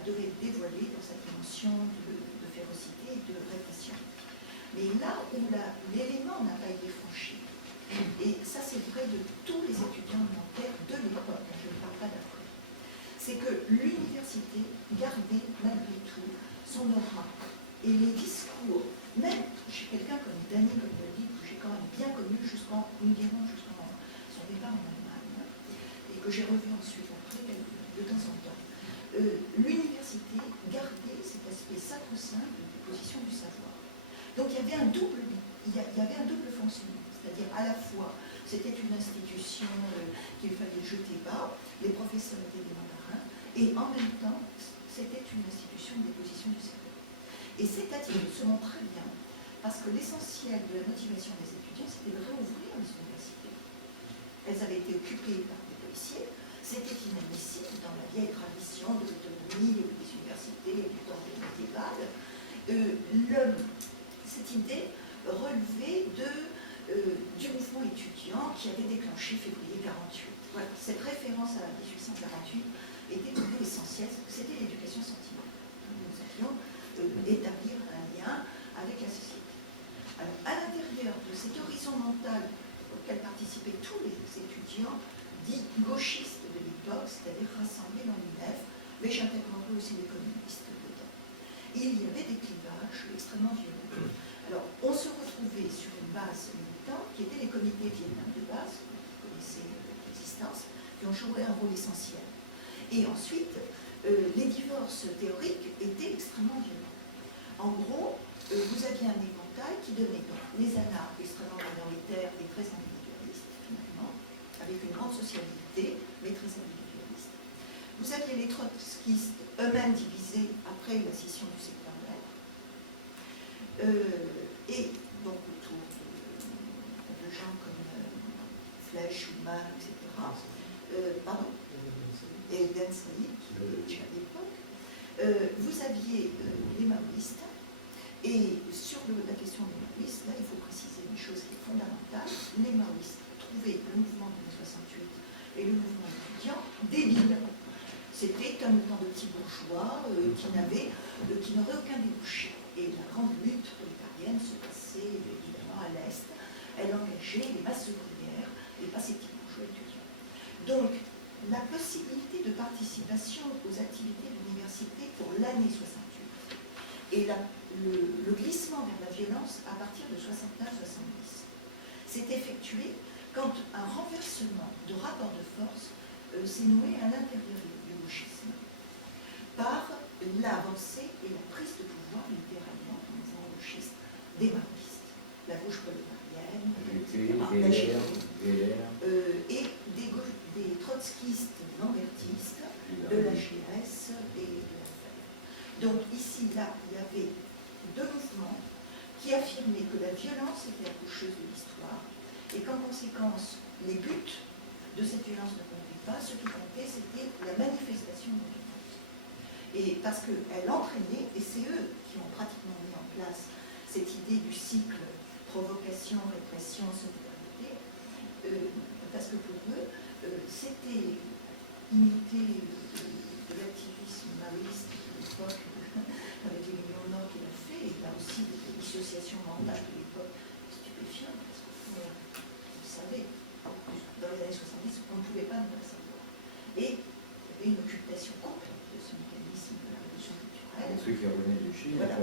devait dévoiler dans sa dimension de férocité et de répression. Mais là où l'élément n'a pas été franchi, et ça c'est vrai de tous les étudiants de Nanterre de l'époque, je ne parle pas d'après, c'est que l'université gardait malgré tout son aura. Et les discours, même chez quelqu'un comme Dany Gomez, jusqu'en son départ en Allemagne, et que j'ai revu ensuite après, de temps en temps. L'université gardait cet aspect sacro-saint de déposition du savoir. Donc il y avait un double fonctionnement, c'est-à-dire à la fois c'était une institution qu'il fallait jeter bas, les professeurs étaient des mandarins, et en même temps c'était une institution de déposition du savoir. Et cette attitude se montre très bien, parce que l'essentiel de la motivation des étudiants, c'était de réouvrir les universités. Elles avaient été occupées par des policiers, c'était inadmissible dans la vieille tradition de l'autonomie des universités du temps médiéval. Cette idée relevait du mouvement étudiant qui avait déclenché février 1948. Voilà, cette référence à 1848 était pour nous essentielle, c'était l'éducation sentimentale. Nous allions établir un lien avec la société. Alors, à l'intérieur de cet horizon mental auquel participaient tous les étudiants dits gauchistes de l'époque, c'est-à-dire rassemblés dans l'UNEF, mais j'intégrerai aussi les communistes dedans. Il y avait des clivages extrêmement violents. Alors, on se retrouvait sur une base militante qui étaient les comités Vietnam de base, vous connaissez l'existence, qui ont joué un rôle essentiel. Et ensuite, les divorces théoriques étaient extrêmement violents. En gros, vous aviez un éventail qui donnait donc les anarches extrêmement minoritaires et très individualistes, finalement, avec une grande sociabilité, mais très individualiste. Vous aviez les trotskistes eux-mêmes divisés après la scission du secteur. Et donc autour de gens comme Flech, Schumann, etc. Pardon, et Ben Saïd, qui à l'époque. Vous aviez les maoïstes, et sur la question des maoïstes, là il faut préciser une chose qui est fondamentale. Les maoïstes trouvaient le mouvement de 68 et le mouvement étudiant débile. C'était un mouvement de petits bourgeois qui n'aurait aucun débouché. Et la grande lutte prolétarienne se passait évidemment à l'Est. Elle engageait les masses ouvrières et pas ces petits bourgeois étudiants. Donc, la possibilité de participation aux activités de l'université pour l'année 68 et le glissement vers la violence à partir de 69-70 s'est effectué quand un renversement de rapport de force s'est noué à l'intérieur du gauchisme par l'avancée et la prise de pouvoir littéralement dans le mouvement gauchiste des maoïstes, la gauche prolétarienne, et des trotskistes lambertistes, de la GS et de la FEL. Donc ici, là, il y avait deux mouvements qui affirmaient que la violence était la coucheuse de l'histoire et qu'en conséquence, les buts de cette violence ne comptaient pas. Ce qui comptait, c'était la manifestation de la violence. Et parce qu'elle entraînait, et c'est eux qui ont pratiquement mis en place cette idée du cycle provocation, répression, solidarité, parce que pour eux, c'était imiter de l'activisme maoïste de l'époque, avec les millions nord qu'il a fait, et là aussi des dissociations mentales de l'époque stupéfiantes, parce que vous savez, dans les années 70, on ne pouvait pas ne pas savoir. Et il y avait une occupation complète de ce mécanisme de la révolution culturelle. Ceux qui revenaient du Chine, voilà.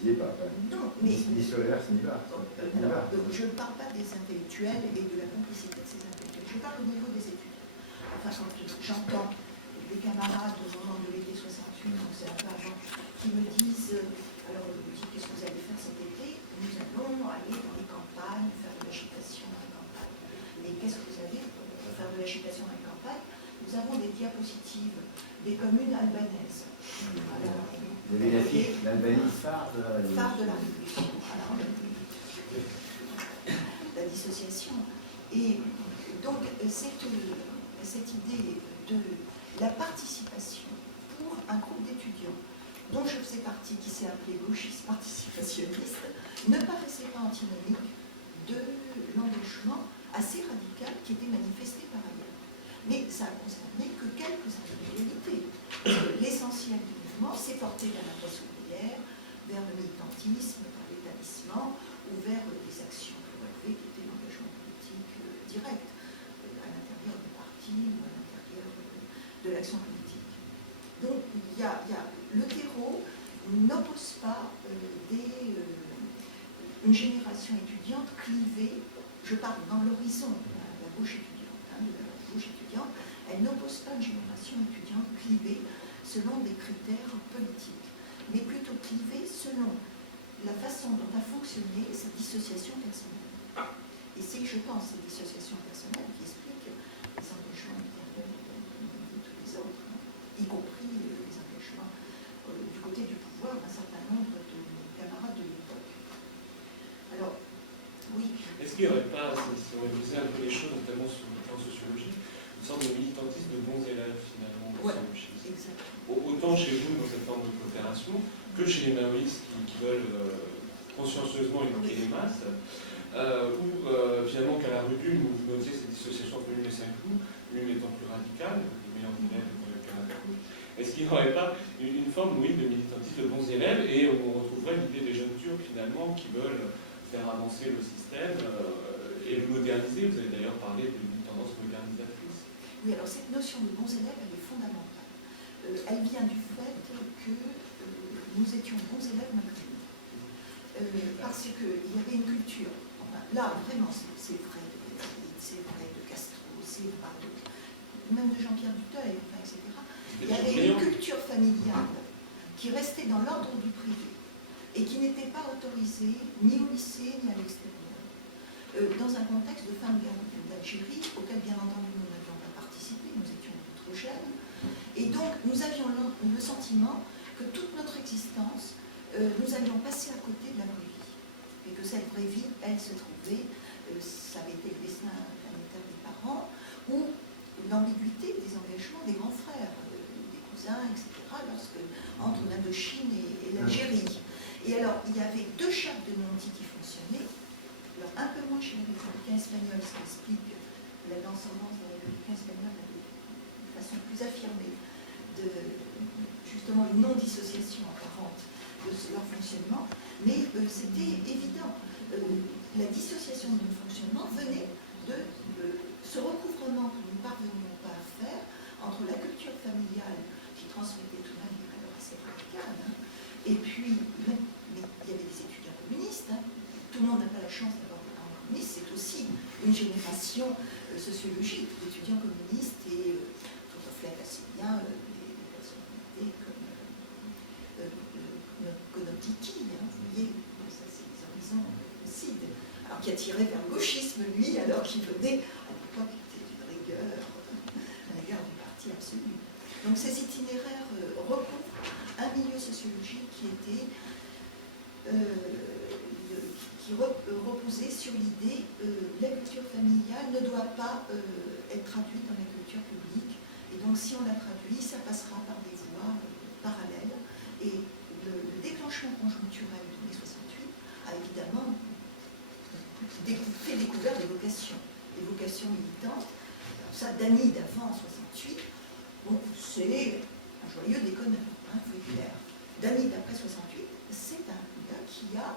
disaient pas. Non, mais. Ni Solaire, ni Barthes. Je ne parle pas des intellectuels et de la complicité de ces intellectuels. Je parle au niveau des étudiants. Enfin, quand j'entends des camarades au moment de l'été 68, donc c'est un peu avant, qui me disent alors, vous dites, qu'est-ce que vous allez faire cet été? Nous allons aller dans les campagnes, faire de l'agitation dans les campagnes. Et qu'est-ce que vous avez pour faire de l'agitation dans les campagnes? Nous avons des diapositives des communes albanaises. Alors, vous avez l'affiche, l'Albanie phare de la Révolution. Phare de la Révolution. Alors, la dissociation. Et donc, cette idée de la participation pour un groupe d'étudiants dont je faisais partie, qui s'est appelé gauchiste participationniste, ne paraissait pas antinomique de l'engagement assez radical qui était manifesté par ailleurs. Mais ça n'a concerné que quelques individualités. L'essentiel du mouvement s'est porté vers la classe ouvrière, vers le militantisme, vers l'établissement, ou vers des actions plus relevées qui étaient l'engagement politique direct, à l'intérieur du parti ou à l'intérieur de l'action politique. Donc, le terreau n'oppose pas une génération étudiante clivée je parle dans l'horizon, la gauche étudiante, de la gauche étudiante, elle n'oppose pas une génération étudiante clivée selon des critères politiques, mais plutôt clivée selon la façon dont a fonctionné cette dissociation personnelle. Et c'est, je pense, cette dissociation personnelle qui explique les engagements intérieurs de tous les autres, y compris les engagements du côté du pouvoir d'un certain nombre de camarades de l'époque. Alors, oui. Est-ce qu'il n'y aurait pas, si on révisait un peu les choses, notamment sur le plan sociologique, une sorte de militantisme de bons élèves, finalement, de autant chez vous, dans cette forme de coopération, que chez les maoïstes qui veulent consciencieusement éduquer les masses, ou finalement qu'à la rue vous notiez cette dissociation entre l'une et Saint-Cloud, l'une étant plus radicale, les meilleurs élèves de Canada. Est-ce qu'il n'y aurait pas une forme, oui, de militantisme de bons élèves, et on retrouverait l'idée des jeunes Turcs, finalement, qui veulent faire avancer le système et le moderniser? Vous avez d'ailleurs parlé d'une tendance modernisatrice. Oui, alors cette notion de bons élèves, elle est fondamentale. Elle vient du fait que nous étions bons élèves malgré nous. Parce qu'il y avait une culture. Enfin, là, vraiment, c'est vrai de Béatrice, c'est vrai de Castro, c'est vrai même de Jean-Pierre Duteuil, enfin, etc. Il y avait une culture familiale qui restait dans l'ordre du privé et qui n'était pas autorisée ni au lycée ni à l'extérieur. Dans un contexte de fin de guerre d'Algérie, auquel bien entendu nous n'avions pas participé, nous étions trop jeunes, et donc nous avions le sentiment que toute notre existence, nous allions passer à côté de la vraie vie, et que cette vraie vie, elle se trouvait, ça avait été le destin planétaire des parents, ou l'ambiguïté des engagements des grands frères, des cousins, etc., entre l'Indochine et l'Algérie. Et alors, il y avait deux chartes de non-dit qui fonctionnaient, alors un peu moins chez les républicains espagnols, ce qui explique la transcendance des républicains espagnols de façon plus affirmée, de justement une non-dissociation apparente de leur fonctionnement, mais c'était évident. La dissociation de notre fonctionnement venait de ce recouvrement que nous ne parvenions pas à faire entre la culture familiale qui transmettait tout de même des valeurs assez radicales, et puis, mais il y avait des étudiants communistes, tout le monde n'a pas la chance d'avoir des parents communistes, c'est aussi une génération sociologique d'étudiants communistes, et on reflète assez bien des personnalités comme Konoptiki, vous voyez, ça c'est les horizons lucides, alors qui a tiré vers le gauchisme, lui, alors qu'il venait, à l'époque, était d'une rigueur à l'égard du parti absolu. Donc ces itinéraires recouvrent un milieu sociologique qui était qui reposait sur l'idée la culture familiale ne doit pas être traduite dans la culture publique, et donc si on la traduit, ça passera par des voies parallèles, et le déclenchement conjoncturel de mai 68 a évidemment fait découvrir des vocations militantes. Alors ça, Dany d'avant 68, bon, c'est un joyeux déconneur, il faut être clair. Dany d'après 68, c'est un gars qui a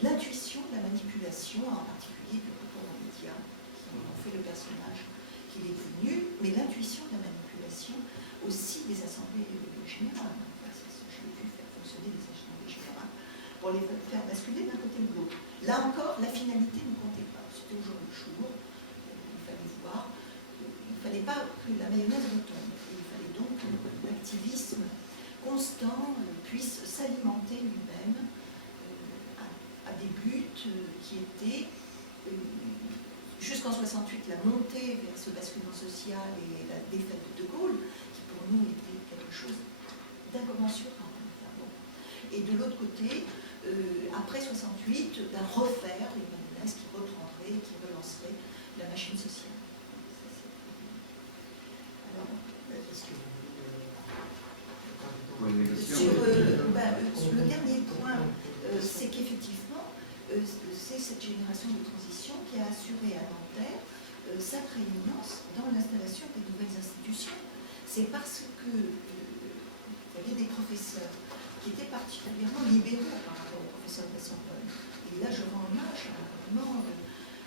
l'intuition de la manipulation, en particulier du rapport aux médias, qui en fait le personnage qu'il est devenu, mais l'intuition de la manipulation aussi des assemblées générales. Je l'ai vu faire fonctionner des assemblées générales pour les faire basculer d'un côté ou de l'autre. Là encore, la finalité ne comptait pas. C'était au jour le jour, il fallait voir, il ne fallait pas que la mayonnaise retombe. Il fallait donc que l'activisme constant puisse s'alimenter lui-même à des buts qui étaient, jusqu'en 68, la montée vers ce basculement social et la défaite de Gaulle, qui pour nous était quelque chose d'incommensurable. Enfin, bon. Et de l'autre côté, après 68, refaire les mayonnaises qui reprendraient, qui relanceraient la machine sociale. Alors, est-ce que sur le dernier point, c'est qu'effectivement, c'est cette génération de transition qui a assuré à Nanterre sa prééminence dans l'installation des nouvelles institutions. C'est parce que il y avait des professeurs qui étaient particulièrement libéraux par rapport aux professeurs de la Sorbonne. Et là, je rends hommage vraiment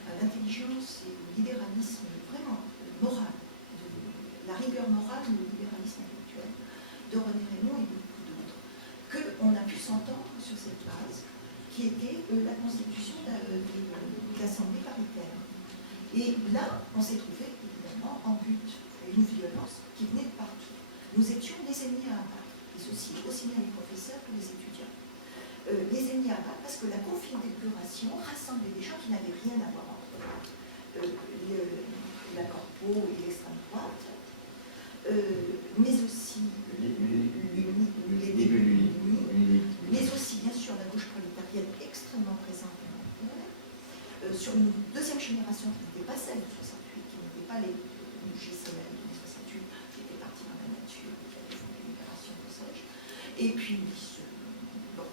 à l'intelligence et au libéralisme vraiment moral, la rigueur morale et le libéralisme intellectuel de René Raymond et beaucoup d'autres, qu'on a pu s'entendre sur cette base, qui était la constitution d'assemblée paritaire. Et là, on s'est trouvé évidemment en but à une violence qui venait de partout. Nous étions des ennemis à abattre, et ceci aussi bien les professeurs que les étudiants. Les ennemis à abattre parce que la configuration rassemblait des gens qui n'avaient rien à voir entre eux. La corpo et l'extrême droite, mais aussi mais aussi bien sûr la gauche prolétarienne extrêmement présente en Angleterre, sur une deuxième génération qui n'était pas celle de 68, qui n'était pas les GCL de 68, qui était partie dans la nature, qui avait fait des libérations, que sais-je. Et puis, bon.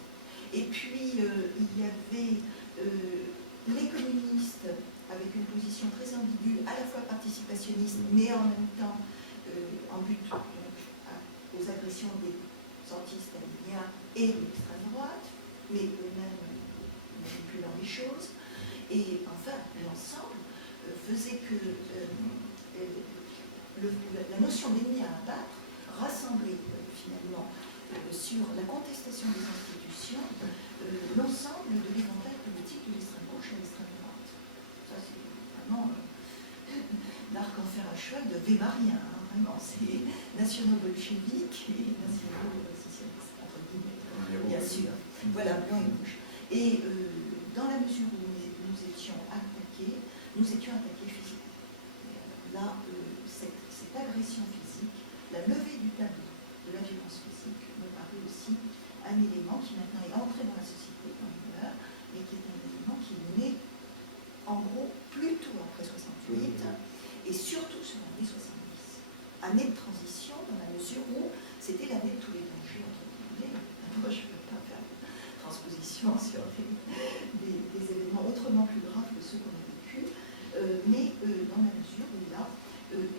Et puis il y avait les communistes avec une position très ambiguë, à la fois participationniste, mais en même temps en but donc, aux agressions des anti-staliniens et de l'extrême droite, mais eux-mêmes manipulant les choses. Et enfin, l'ensemble faisait que la notion d'ennemi à abattre rassemblait finalement sur la contestation des institutions l'ensemble de l'éventail politique de l'extrême gauche à l'extrême droite. Ça, c'est vraiment l'arc en fer à cheval de Weberien, hein, vraiment. C'est nationaux-bolcheviques et nationaux-socialistes, entre guillemets, bien sûr. Voilà, blanc et rouge. Et dans la mesure où nous étions attaqués physiquement. Là, cette agression physique, la levée du tabou de la violence physique me paraît aussi un élément qui maintenant est entré dans la société dans l'humeur, mais qui est un élément qui est né en gros plutôt après 68 et surtout sur l'année 70. Année de transition dans la mesure où c'était l'année de tous les dangers, entre guillemets. Moi, je ne peux pas faire de transposition sur des événements autrement plus graves que ceux qu'on a vécus, mais dans la mesure où là,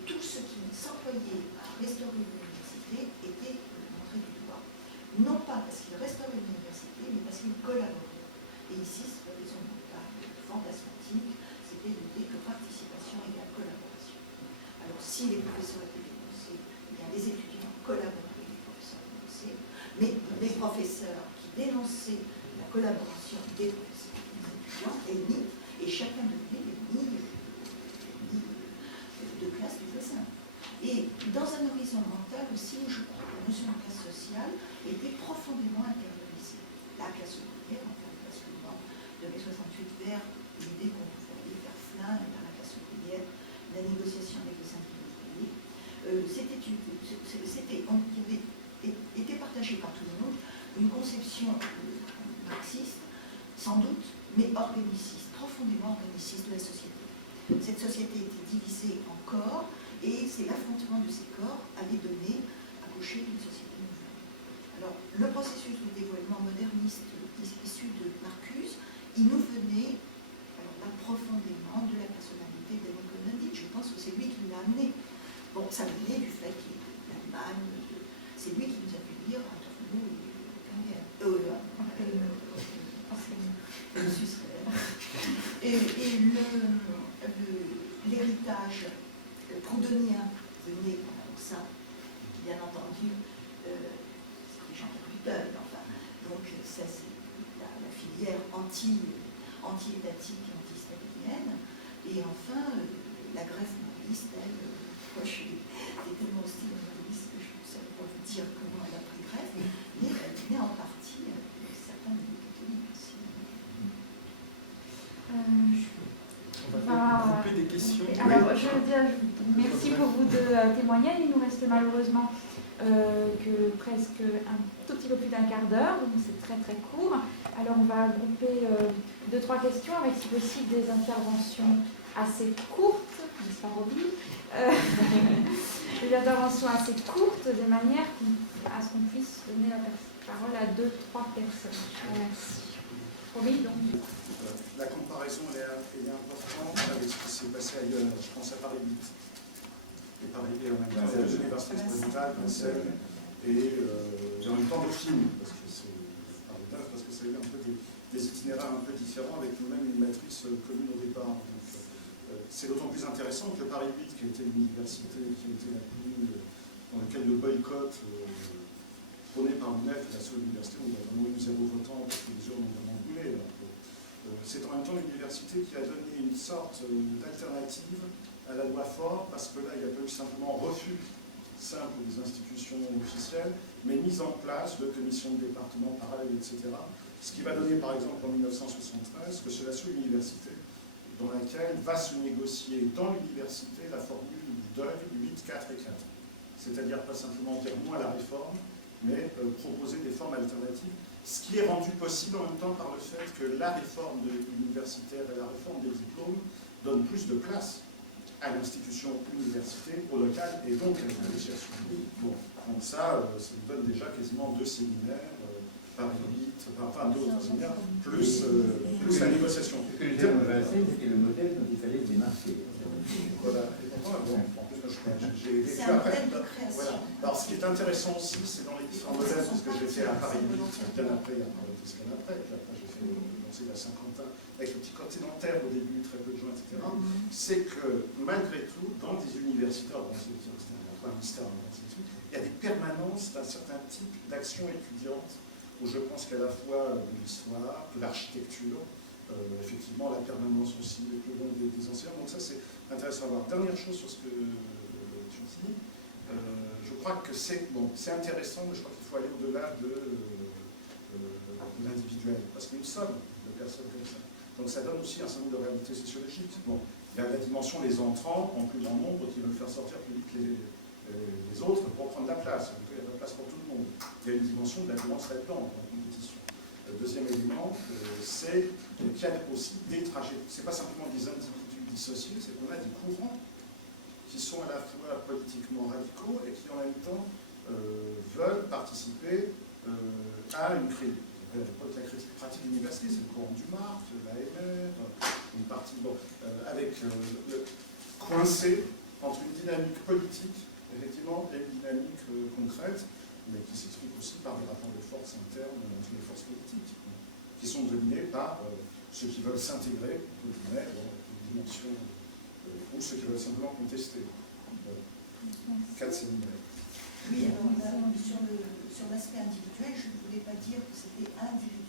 tout ce qui s'employait à restaurer l'université était montré du doigt. Non pas parce qu'il restaurait l'université, mais parce qu'il collaborait. Et ici, c'est la raison fantasmatique, c'était l'idée que participation égale collaboration. Alors, si les professeurs étaient dénoncés, eh bien, les étudiants collaboraient avec les professeurs dénoncés, mais les professeurs qui dénonçaient la collaboration des professeurs et des étudiants ennemis, et chacun devenait l'ennemi de classe du voisin. Et dans un horizon mental aussi, je crois que la notion de classe sociale était profondément intériorisée. La classe ouvrière, enfin le basculement de mai 68 vers l'idée qu'on pouvait aller vers flingue dans la classe ouvrière, la négociation avec les syndicats ouvriers, qui avait été partagée par tout le monde, une conception marxiste, sans doute, mais organiciste, profondément organiciste de la société. Cette société était divisée en corps, et c'est l'affrontement de ces corps allait donner accoucher d'une société nouvelle. Alors, le processus de dévoilement moderniste issu de Marcuse, il nous venait, alors là, profondément de la personnalité d'Emile Cohn-Bendit. Je pense que c'est lui qui l'a amené. Bon, ça venait du fait qu'il est d'Allemagne, c'est lui qui nous a fait lire Adorno et l'héritage proudhonien venait pour ça, bien entendu, c'est des gens qui ont eu peur, enfin. Donc ça c'est la filière anti-étatique et anti-stalinienne. Et enfin, la greffe maoïste, elle, moi je suis tellement hostile au maoïsme que je ne savais pas vous dire comment elle a pris greffe, mais elle venait en partie de certains catholiques aussi. On va couper des questions. Alors, je veux dire, merci pour vos deux témoignages. Il nous reste malheureusement que presque un tout petit peu plus d'1 quart d'heure, donc c'est très très court. Alors, on va grouper 2-3 questions avec, si possible, des interventions assez courtes, n'est-ce pas, Roby des interventions assez courtes, de manière à ce qu'on puisse donner la parole à 2-3 personnes. Merci. Roby, donc. La comparaison elle est importante avec ce qui s'est passé ailleurs. Je pense à Paris 8 et Paris 8 en même temps, les universités expérimentales, Vincennes, et en même temps Dauphine, parce que c'est Paris 9, parce que ça a eu un peu des itinéraires un peu différents avec nous-mêmes une matrice commune au départ. C'est d'autant plus intéressant que Paris 8, qui était l'université qui était la plus dans laquelle le boycott prôné par l'UNEF, la seule université où il y a vraiment eu 0 votant parce que les gens n'ont vraiment voulu. l'université qui a donné une sorte d'alternative à la loi Faure, parce que là, il n'y a pas eu simplement refus simple des institutions officielles, mais mise en place de commissions de département parallèles, etc. Ce qui va donner, par exemple, en 1973, que c'est la seule université dans laquelle va se négocier dans l'université la formule du deuil 8, 4 et 4. C'est-à-dire pas simplement dire non à la réforme, mais proposer des formes alternatives, ce qui est rendu possible en même temps par le fait que la réforme universitaire et la réforme des diplômes donnent plus de place à l'institution université, au local, et donc à la négociation. Bon, donc ça nous donne déjà quasiment 2 séminaires, par 8, enfin 2 autres séminaires, plus la négociation. Ce que je disais, c'était le modèle dont il fallait se démarquer. Voilà. Et pourtant, bon, en plus, j'ai vécu après. Voilà. Alors, ce qui est intéressant aussi, c'est dans les différents modèles, parce que j'ai fait à Paris 8, bien après, parce qu'après, j'ai fait la Saint-Quentin, avec le petit continentaire au début, très peu de gens, etc. C'est que, malgré tout, dans des universités, dans un ministère, il y a des permanences d'un certain type d'action étudiante, où je pense qu'à la fois de l'histoire, de l'architecture, effectivement la permanence aussi le long des enseignants. Donc ça c'est intéressant à voir. Dernière chose sur ce que tu dis, je crois que c'est intéressant, mais je crois qu'il faut aller au-delà de l'individuel, parce qu'une somme de personnes comme ça. Donc ça donne aussi un certain nombre de réalités sociologiques. Bon, il y a la dimension des entrants en plus grand nombre qui veulent faire sortir plus vite les autres pour prendre la place. Donc, il y a de la place pour tout le monde. Il y a une dimension de la violence là-dedans, en compétition. Le deuxième élément, c'est qu'il y a aussi des trajets. Ce n'est pas simplement des individus dissociés, c'est qu'on a des courants qui sont à la fois politiquement radicaux et qui en même temps veulent participer à une critique. La critique pratique de l'université, c'est le courant du Marx, l'AMR, une partie, avec coincé entre une dynamique politique, effectivement, et une dynamique concrète, mais qui s'explique aussi par des rapports de force internes entre les forces politiques, qui sont dominés par ceux qui veulent s'intégrer, une dimension, ou ceux qui veulent simplement contester. 4 séminaires. Oui, alors sur l'aspect individuel, je ne voulais pas dire que c'était individuel